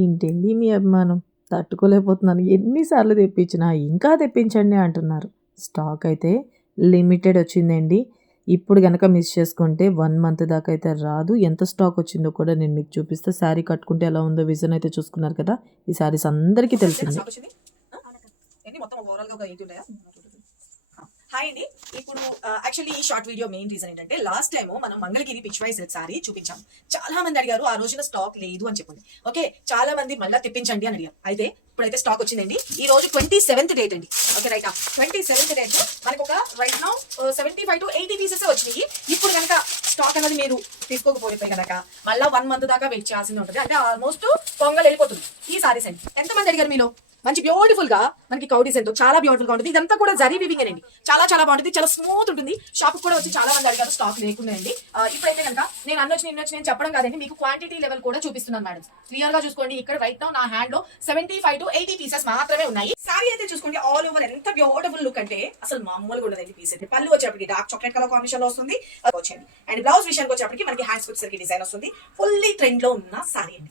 ఏంటండి మీ అభిమానం? తట్టుకోలేకపోతున్నాను. ఎన్ని సార్లు తెప్పించినా, ఇంకా తెప్పించండి అంటున్నారు. స్టాక్ అయితే లిమిటెడ్ వచ్చిందండి. ఇప్పుడు గనక మిస్ చేసుకుంటే 1 మంత్ దాకా అయితే రాదు. ఎంత స్టాక్ వచ్చిందో కూడా నేను మీకు చూపిస్తా. శారీ కట్టుకుంటే ఎలా ఉందో విజన్ అయితే చూసుకున్నారు కదా! ఈ శారీస్ అందరికీ తెలిసిందే. హాయ్ అండి. ఇప్పుడు యాక్చువల్లీ ఈ షార్ట్ వీడియో మెయిన్ రీజన్ ఏంటంటే, లాస్ట్ టైం మనం మంగళగిరి పిచ్ వై సిల్క్ సారీ చూపించాం. చాలా మంది అడిగారు, ఆ రోజున స్టాక్ లేదు అని చెప్పింది. ఓకే, చాలా మంది మళ్ళీ తెప్పించండి అని అడిగారు. అయితే ఇప్పుడైతే స్టాక్ వచ్చిందండి. ఈ రోజు 27th డేట్ అండి. ఓకే రైట్, 27th డేట్ మనకు ఒక రైట్ నౌ 75 to 80 పీసెస్ వచ్చినాయి. ఇప్పుడు కనుక స్టాక్ అనేది మీరు తీసుకోకపోతే కనుక మళ్ళీ 1 మంత్ దాకా వెయిట్ చేయాల్సింది ఉంటుంది. అంటే ఆల్మోస్ట్ పొంగల్ వెళ్ళిపోతుంది ఈ సారీస్ అండి. ఎంతమంది అడిగారు మీలో? మంచి బ్యూటిఫుల్ గా మనకి కౌడీస్ ఎంతో చాలా బ్యూటిఫుల్ గా ఉంటుంది. ఇదంతా కూడా జరీ వివింగ్ అండి. చాలా చాలా బాగుంటుంది, చాలా స్మూత్ ఉంటుంది. షాప్ కూడా వచ్చి చాలా మంది అడిగారు, స్టాక్ లేకుండా అండి. ఇప్పుడైతే కనుక నేను అన్నొచ్చి చెప్పడం కాదండి, మీకు క్వాంటిటీ లెవెల్ కూడా చూపిస్తున్నాను మేడం. క్లియర్ గా చూసుకోండి. ఇక్కడ రైట్ నౌ నా హ్యాండ్ లో 75 to 80 పీసెస్ మాత్రమే ఉన్నాయి. సారీ అయితే చూసుకోండి, ఆల్ ఓవర్ ఎంత బ్యూటిఫుల్ లుక్ అంటే అసలు మామూలుగా ఉండదండి. పీస్ అయితే పళ్ళు వచ్చేప్పటికి డార్క్ చాక్లెట్ కలర్ కాంబినేషన్ లో వస్తుంది. వచ్చేయండి. అండ్ బ్లౌజ్ విషయానికి వచ్చేప్పటికి మనకి హ్యాండ్స్ వచ్చేసరికి డిజైన్ వస్తుంది. ఫుల్లీ ట్రెండ్ లో ఉన్న సారీ అండి.